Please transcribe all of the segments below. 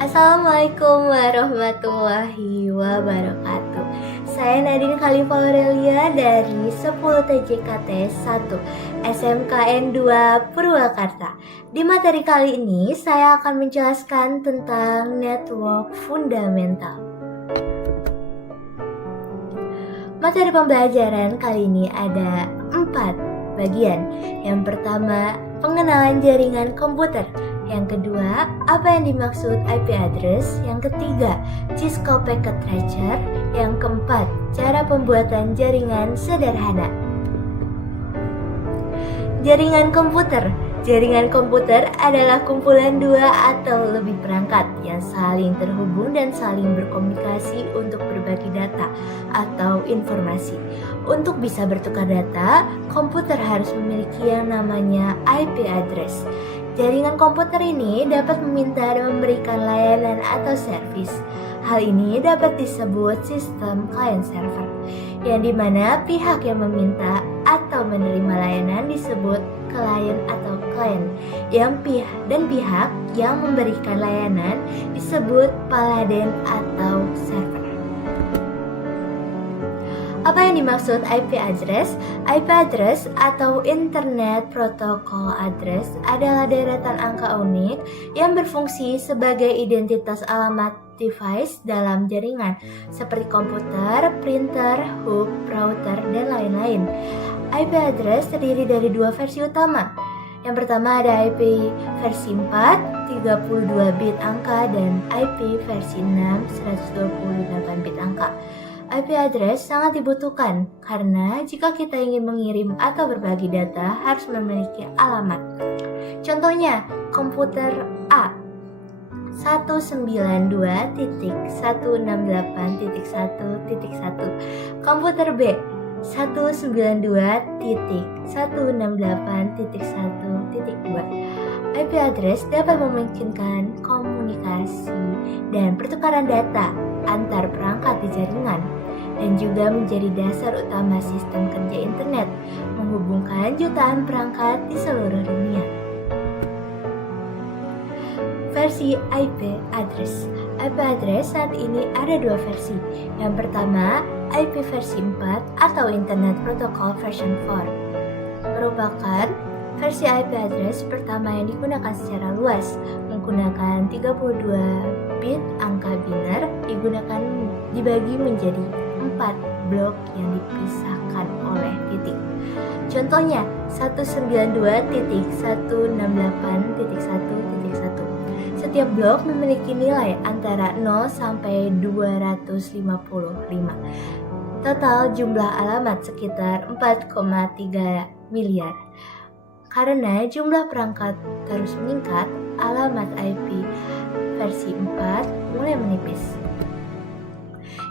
Assalamualaikum warahmatullahi wabarakatuh. Saya Nadine Khalifa Aurelia dari 10 TJKT 1 SMKN 2 Purwakarta. Di materi kali ini saya akan menjelaskan tentang network fundamental. Materi pembelajaran kali ini ada 4 bagian. Yang pertama, pengenalan jaringan komputer. Yang kedua, apa yang dimaksud IP address? Yang ketiga, Cisco Packet Tracer. Yang keempat, cara pembuatan jaringan sederhana. Jaringan komputer. Jaringan komputer adalah kumpulan dua atau lebih perangkat yang saling terhubung dan saling berkomunikasi untuk berbagi data atau informasi. Untuk bisa bertukar data, komputer harus memiliki yang namanya IP address. Jaringan komputer ini dapat meminta dan memberikan layanan atau servis. Hal ini dapat disebut sistem client server, yang dimana pihak yang meminta atau menerima layanan disebut klien atau client, dan pihak yang memberikan layanan disebut paladen atau server. Apa yang dimaksud IP address? IP address atau Internet Protocol Address adalah deretan angka unik yang berfungsi sebagai identitas alamat device dalam jaringan seperti komputer, printer, hub, router, dan lain-lain. IP address terdiri dari 2 versi utama. Yang pertama ada IP versi 4, 32 bit angka, dan IP versi 6, 128 bit angka. IP address sangat dibutuhkan karena jika kita ingin mengirim atau berbagi data harus memiliki alamat. Contohnya, komputer A 192.168.1.1, komputer B 192.168.1.2. IP address dapat memungkinkan komunikasi dan pertukaran data antar perangkat di jaringan dan juga menjadi dasar utama sistem kerja internet, menghubungkan jutaan perangkat di seluruh dunia. Versi IP address. IP address saat ini ada 2 versi. Yang pertama, IP versi 4 atau Internet Protocol version 4 merupakan versi IP address pertama yang digunakan secara luas, menggunakan 32 bit angka biner dibagi menjadi 4 blok yang dipisahkan oleh titik. Contohnya 192.168.1.1. Setiap blok memiliki nilai antara 0 sampai 255. Total jumlah alamat sekitar 4,3 miliar. Karena jumlah perangkat terus meningkat, alamat IP versi 4 mulai menipis.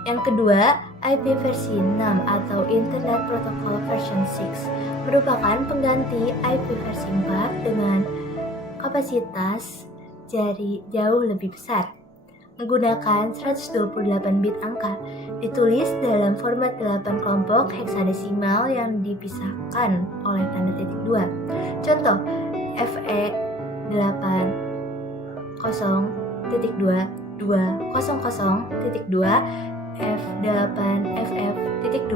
Yang kedua, IP versi 6 atau Internet Protocol version 6 merupakan pengganti IP versi 4 dengan kapasitas jauh lebih besar, menggunakan 128 bit angka, ditulis dalam format 8 kelompok heksadesimal yang dipisahkan oleh tanda titik 2. Contoh, FE 80.2.200.2 F8FF.2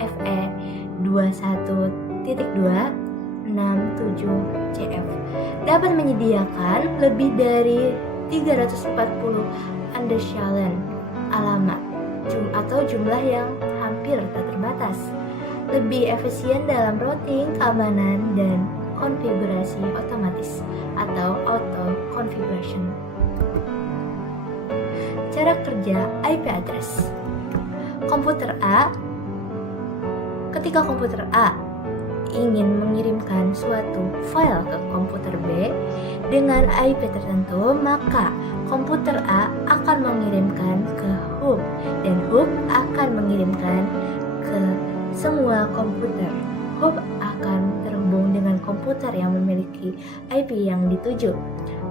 FE21.267CF dapat menyediakan lebih dari 340 undershellen alamat atau jumlah yang hampir tak terbatas, lebih efisien dalam routing, keamanan, dan konfigurasi otomatis atau auto configuration. Cara kerja IP address. Ketika komputer A ingin mengirimkan suatu file ke komputer B dengan IP tertentu, maka komputer A akan mengirimkan ke hub dan hub akan mengirimkan ke semua komputer. Hub akan terhubung dengan komputer yang memiliki IP yang dituju,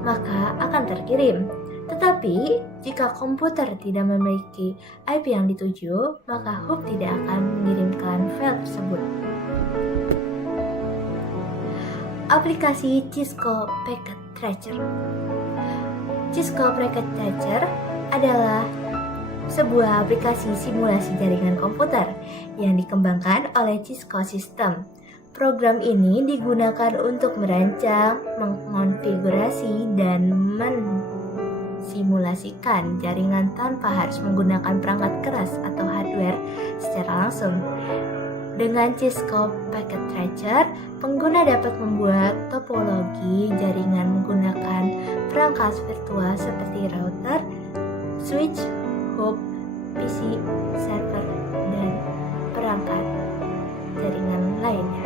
maka akan terkirim. Tetapi, jika komputer tidak memiliki IP yang dituju, maka hub tidak akan mengirimkan file tersebut. aplikasi Cisco Packet Tracer. Cisco Packet Tracer adalah sebuah aplikasi simulasi jaringan komputer yang dikembangkan oleh Cisco System. Program ini digunakan untuk merancang, mengkonfigurasi, dan mensimulasikan jaringan tanpa harus menggunakan perangkat keras atau hardware secara langsung. Dengan Cisco Packet Tracer, pengguna dapat membuat topologi jaringan menggunakan perangkat virtual seperti router, switch, hub, PC, server, dan perangkat jaringan lainnya.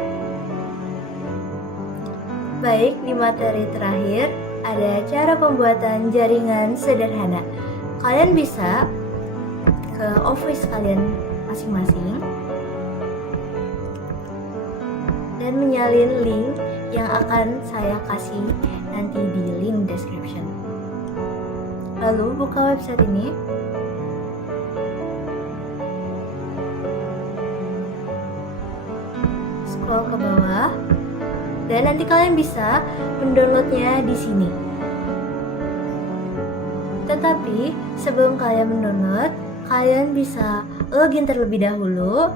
Baik, di materi terakhir ada cara pembuatan jaringan sederhana. Kalian bisa ke office kalian masing-masing dan menyalin link yang akan saya kasih nanti di link description. Lalu buka website ini. Scroll ke bawah. Dan nanti kalian bisa mendownloadnya di sini. Tetapi sebelum kalian mendownload, kalian bisa login terlebih dahulu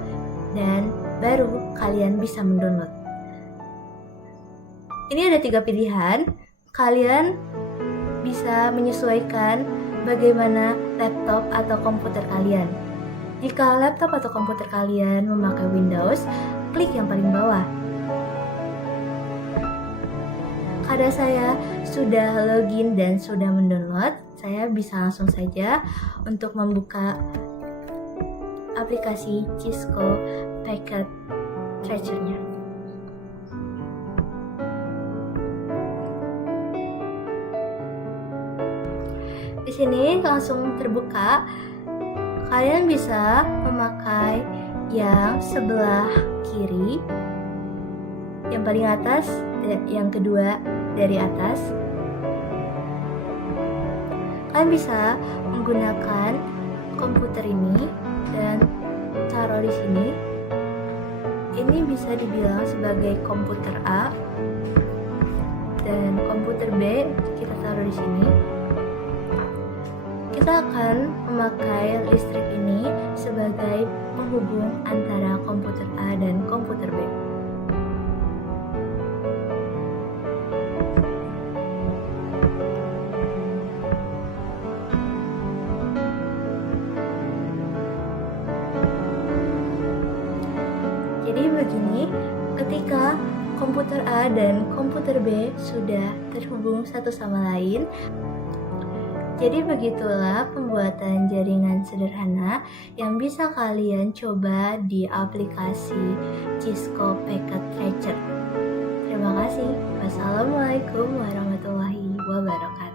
dan baru kalian bisa mendownload. Ini ada 3 pilihan. Kalian bisa menyesuaikan bagaimana laptop atau komputer kalian. Jika laptop atau komputer kalian memakai Windows, klik yang paling bawah. Karena saya sudah login dan sudah mendownload, saya bisa langsung saja untuk membuka aplikasi Cisco Packet Tracer-nya. Di sini langsung terbuka. Kalian bisa memakai yang sebelah kiri, yang paling atas, yang kedua dari atas. Kalian bisa menggunakan komputer ini dan taruh di sini. Ini bisa dibilang sebagai komputer A, dan komputer B kita taruh di sini. Kita akan memakai listrik ini sebagai penghubung antara komputer A dan komputer B. Jadi begini, ketika komputer A dan komputer B sudah terhubung satu sama lain, jadi begitulah pembuatan jaringan sederhana yang bisa kalian coba di aplikasi Cisco Packet Tracer. Terima kasih. Wassalamualaikum warahmatullahi wabarakatuh.